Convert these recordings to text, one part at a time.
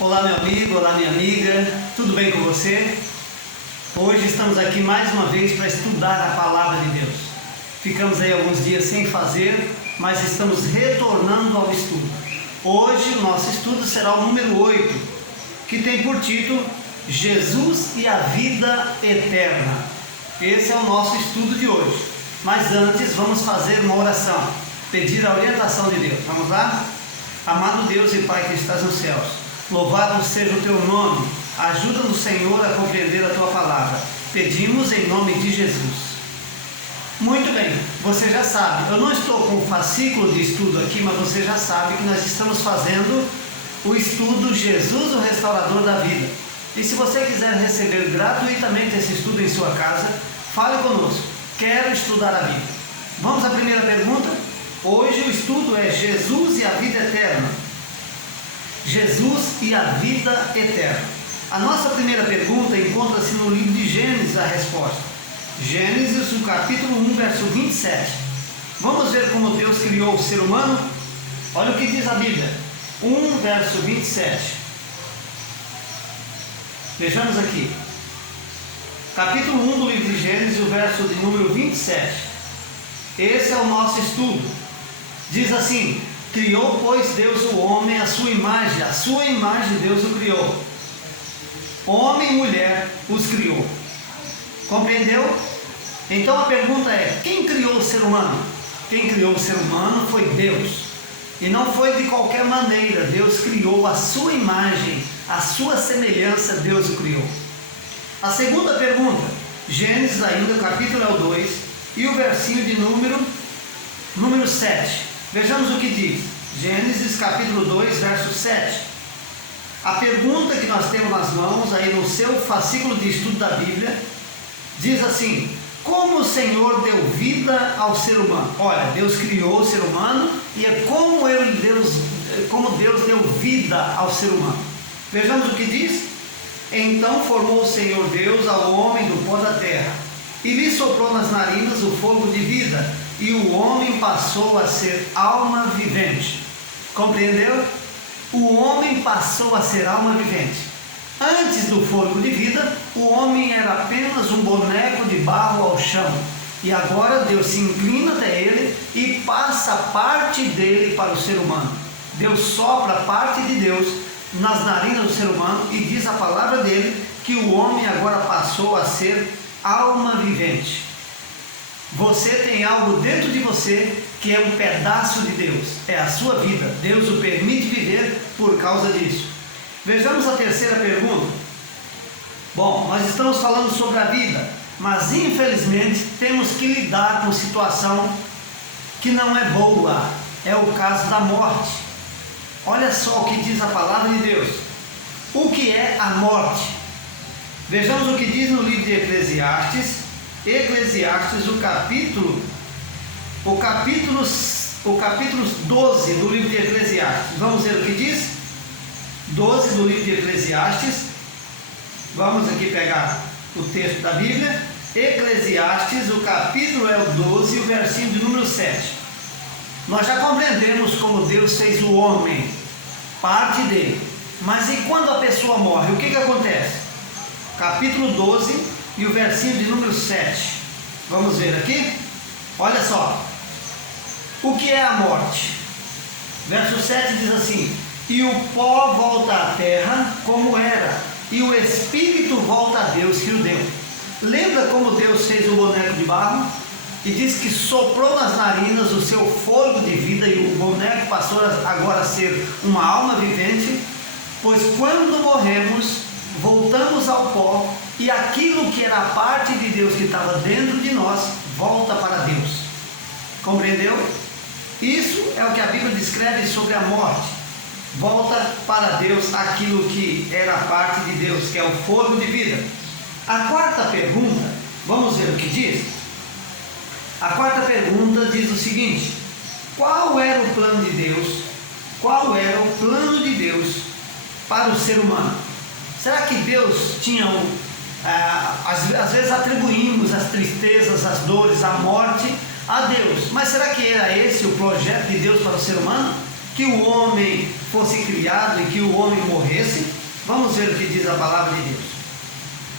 Olá meu amigo, olá minha amiga, tudo bem com você? Hoje estamos aqui mais uma vez para estudar a Palavra de Deus. Ficamos aí alguns dias sem fazer, mas estamos retornando ao estudo. Hoje o nosso estudo será o número 8, que tem por título Jesus e a Vida Eterna. Esse é o nosso estudo de hoje. Mas antes vamos fazer uma oração, pedir a orientação de Deus. Vamos lá? Amado Deus e Pai que estás nos céus, louvado seja o teu nome, ajuda-nos, Senhor, a compreender a tua palavra. Pedimos em nome de Jesus. Muito bem, você já sabe, eu não estou com o fascículo de estudo aqui, mas você já sabe que nós estamos fazendo o estudo Jesus, o Restaurador da Vida. E se você quiser receber gratuitamente esse estudo em sua casa, fale conosco. Quero estudar a Bíblia. Vamos à primeira pergunta? Hoje o estudo é Jesus e a Vida Eterna. Jesus e a Vida Eterna. A nossa primeira pergunta encontra-se no livro de Gênesis, a resposta. Gênesis, o capítulo 1, verso 27. Vamos ver como Deus criou o ser humano? Olha o que diz a Bíblia. 1, verso 27. Vejamos aqui. Capítulo 1 do livro de Gênesis, o verso de número 27. Esse é o nosso estudo. Diz assim: criou, pois, Deus o homem à sua imagem Deus o criou. Homem e mulher os criou. Compreendeu? Então a pergunta é: quem criou o ser humano? Quem criou o ser humano foi Deus. E não foi de qualquer maneira. Deus criou a sua imagem, a sua semelhança, Deus o criou. A segunda pergunta, Gênesis ainda, o capítulo é o 2, e o versinho de número 7. Vejamos o que diz. Gênesis capítulo 2, verso 7. A pergunta que nós temos nas mãos, aí no seu fascículo de estudo da Bíblia, diz assim: como o Senhor deu vida ao ser humano? Olha, Deus criou o ser humano e é como Deus deu vida ao ser humano. Vejamos o que diz. Então formou o Senhor Deus ao homem do pó da terra, e lhe soprou nas narinas o fogo de vida, e o homem passou a ser alma vivente. Compreendeu? O homem passou a ser alma vivente. Antes do fogo de vida, o homem era apenas um boneco de barro ao chão. E agora Deus se inclina até ele e passa parte dele para o ser humano. Deus sopra parte de Deus nas narinas do ser humano e diz a palavra dele que o homem agora passou a ser alma vivente. Você tem algo dentro de você que é um pedaço de Deus, é a sua vida. Deus o permite viver por causa disso. Vejamos a terceira pergunta. Bom, nós estamos falando sobre a vida, mas infelizmente temos que lidar com situação que não é boa. É o caso da morte. Olha só o que diz a palavra de Deus. O que é a morte? Vejamos o que diz no livro de Eclesiastes, o capítulo 12 do livro de Eclesiastes. Vamos ver o que diz? 12 do livro de Eclesiastes. Vamos aqui pegar o texto da Bíblia. Eclesiastes, o capítulo é o 12, o versinho de número 7. Nós já compreendemos como Deus fez o homem, parte dele. Mas e quando a pessoa morre, o que acontece? Capítulo 12 e o versinho de número 7. Vamos ver aqui? Olha só. O que é a morte? Verso 7 diz assim: e o pó volta à terra como era, e o espírito volta a Deus que o deu. Lembra como Deus fez o boneco de barro? E diz que soprou nas narinas o seu fôlego de vida e o boneco passou agora a ser uma alma vivente. Pois quando morremos, voltamos ao pó, e aquilo que era a parte de Deus que estava dentro de nós, volta para Deus. Compreendeu? Isso é o que a Bíblia descreve sobre a morte. Volta para Deus aquilo que era a parte de Deus, que é o fôlego de vida. A quarta pergunta, vamos ver o que diz? A quarta pergunta diz o seguinte: qual era o plano de Deus? Qual era o plano de Deus para o ser humano? Será que Deus tinha às vezes atribuímos as tristezas, as dores, a morte a Deus, mas será que era esse o projeto de Deus para o ser humano? que o homem fosse criado e que o homem morresse? Vamos ver o que diz a palavra de Deus.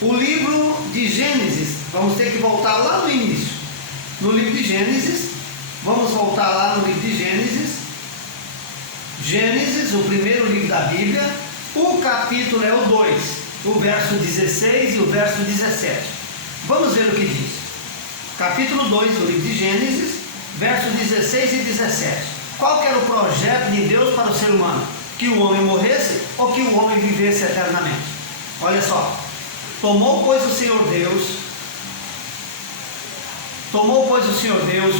O livro de Gênesis, vamos ter que voltar lá no início. No livro de Gênesis, vamos voltar lá no livro de Gênesis. Gênesis, o primeiro livro da Bíblia, o capítulo é o 2, o verso 16 e o verso 17. Vamos ver o que diz. Capítulo 2 do livro de Gênesis, versos 16 e 17. Qual que era o projeto de Deus para o ser humano? Que o homem morresse ou que o homem vivesse eternamente? Olha só. Tomou, pois, o Senhor Deus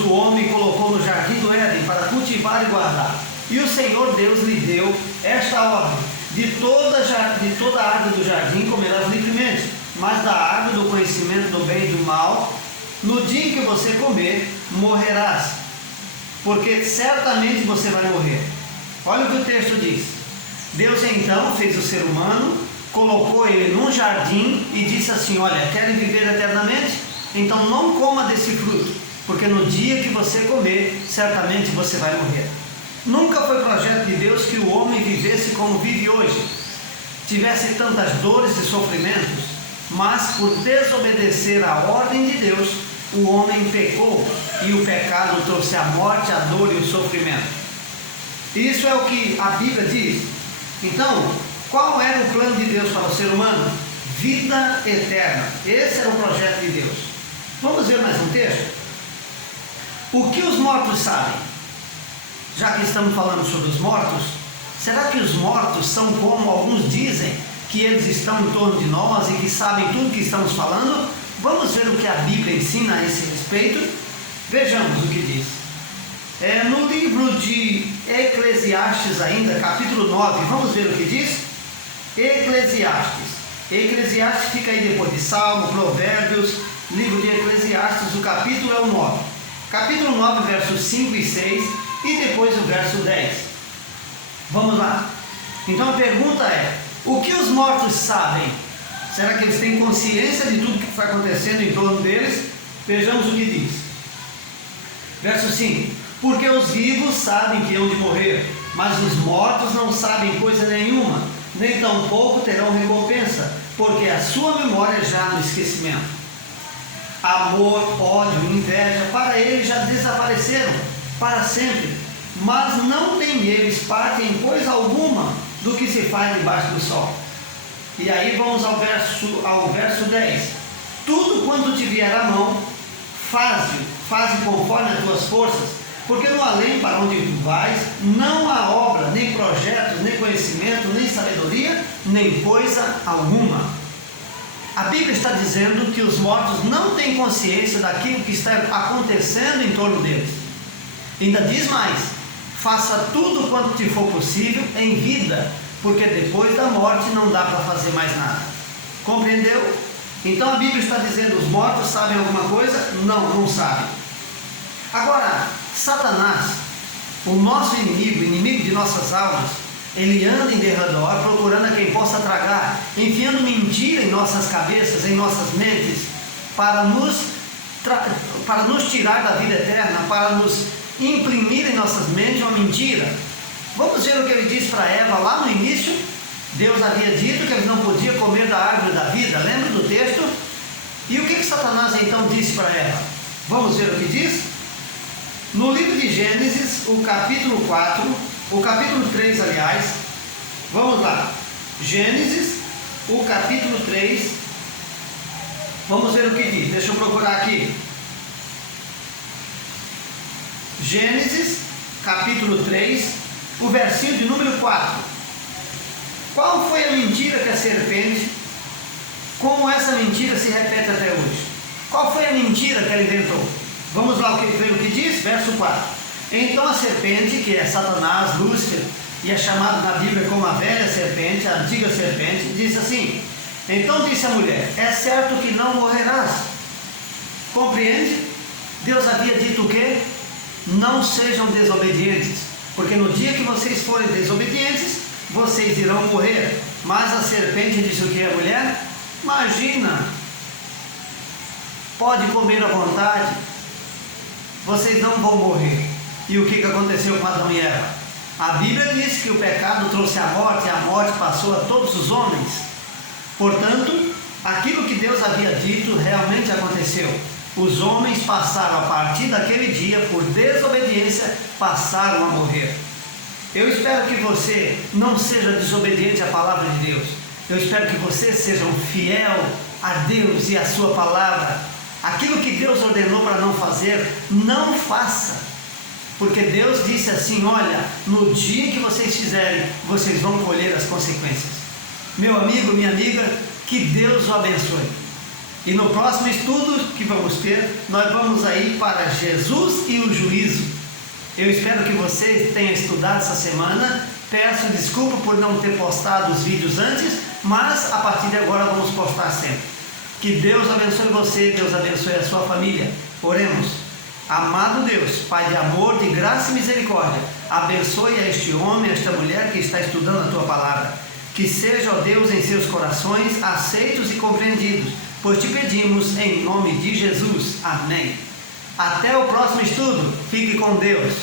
o homem e colocou no jardim do Éden para cultivar e guardar. E o Senhor Deus lhe deu esta ordem: de toda a árvore do jardim comerás livremente, mas da árvore do conhecimento do bem e do mal, no dia em que você comer, morrerás, porque certamente você vai morrer. Olha o que o texto diz. Deus então fez o ser humano, colocou ele num jardim e disse assim: olha, querem viver eternamente? Então não coma desse fruto, porque no dia que você comer, certamente você vai morrer. Nunca foi projeto de Deus que o homem vivesse como vive hoje, tivesse tantas dores e sofrimentos, mas por desobedecer à ordem de Deus, o homem pecou e o pecado trouxe a morte, a dor e o sofrimento. Isso é o que a Bíblia diz. Então, qual era o plano de Deus para o ser humano? Vida eterna. Esse era o projeto de Deus. Vamos ver mais um texto? O que os mortos sabem? Já que estamos falando sobre os mortos, será que os mortos são como alguns dizem, que eles estão em torno de nós e que sabem tudo que estamos falando? Vamos ver o que a Bíblia ensina a esse respeito? Vejamos o que diz. No livro de Eclesiastes ainda, capítulo 9, vamos ver o que diz? Eclesiastes fica aí depois de Salmo, Provérbios, livro de Eclesiastes, o capítulo é o 9. Capítulo 9, versos 5 e 6 e depois o verso 10. Vamos lá. Então a pergunta é: o que os mortos sabem? Será que eles têm consciência de tudo que está acontecendo em torno deles? Vejamos o que diz. Verso 5: porque os vivos sabem que hão de morrer, mas os mortos não sabem coisa nenhuma, nem tampouco terão recompensa, porque a sua memória já no esquecimento. Amor, ódio, inveja, para eles já desapareceram para sempre, mas não têm eles parte em coisa alguma do que se faz debaixo do sol. E aí vamos ao verso 10. Tudo quanto te vier à mão, faze conforme as tuas forças, porque no além para onde tu vais, não há obra, nem projetos, nem conhecimento, nem sabedoria, nem coisa alguma. A Bíblia está dizendo que os mortos não têm consciência daquilo que está acontecendo em torno deles. Ainda diz mais: faça tudo quanto te for possível em vida, porque depois da morte não dá para fazer mais nada. Compreendeu? Então a Bíblia está dizendo: os mortos sabem alguma coisa? Não sabem. Agora, Satanás, o nosso inimigo de nossas almas, ele anda em derredor procurando a quem possa tragar, enfiando mentira em nossas cabeças, em nossas mentes, para nos tirar da vida eterna, para nos imprimir em nossas mentes uma mentira. Vamos ver o que ele disse para Eva lá no início. Deus havia dito que eles não podiam comer da árvore da vida, lembra do texto? E o que Satanás então disse para Eva? Vamos ver o que diz? No livro de Gênesis, o capítulo 4, o capítulo 3, aliás, vamos lá. Gênesis, o capítulo 3, vamos ver o que diz. Deixa eu procurar aqui. Gênesis, capítulo 3, o versículo de número 4. Qual foi a mentira que a serpente, como essa mentira se repete até hoje? Qual foi a mentira que ela inventou? Vamos lá ver o que diz, verso 4. Então a serpente, que é Satanás, Lúcifer, e é chamado na Bíblia como a velha serpente, a antiga serpente, disse assim: então disse a mulher: é certo que não morrerás. Compreende? Deus havia dito o quê? Não sejam desobedientes, porque no dia que vocês forem desobedientes, vocês irão morrer. Mas a serpente disse o que a mulher? Imagina, pode comer à vontade, vocês não vão morrer. E o que aconteceu com Adão e Eva? A Bíblia diz que o pecado trouxe a morte e a morte passou a todos os homens. Portanto, aquilo que Deus havia dito realmente aconteceu. Os homens passaram, a partir daquele dia, por desobediência, passaram a morrer. Eu espero que você não seja desobediente à palavra de Deus. Eu espero que você seja fiel a Deus e à sua palavra. Aquilo que Deus ordenou para não fazer, não faça. Porque Deus disse assim: olha, no dia que vocês fizerem, vocês vão colher as consequências. Meu amigo, minha amiga, que Deus o abençoe. E no próximo estudo que vamos ter, nós vamos aí para Jesus e o juízo. Eu espero que você tenha estudado essa semana. Peço desculpa por não ter postado os vídeos antes, mas a partir de agora vamos postar sempre. Que Deus abençoe você, Deus abençoe a sua família. Oremos. Amado Deus, Pai de amor, de graça e misericórdia, abençoe a este homem, a esta mulher que está estudando a Tua palavra. Que seja, ó Deus, em seus corações aceitos e compreendidos, pois te pedimos em nome de Jesus. Amém. Até o próximo estudo. Fique com Deus.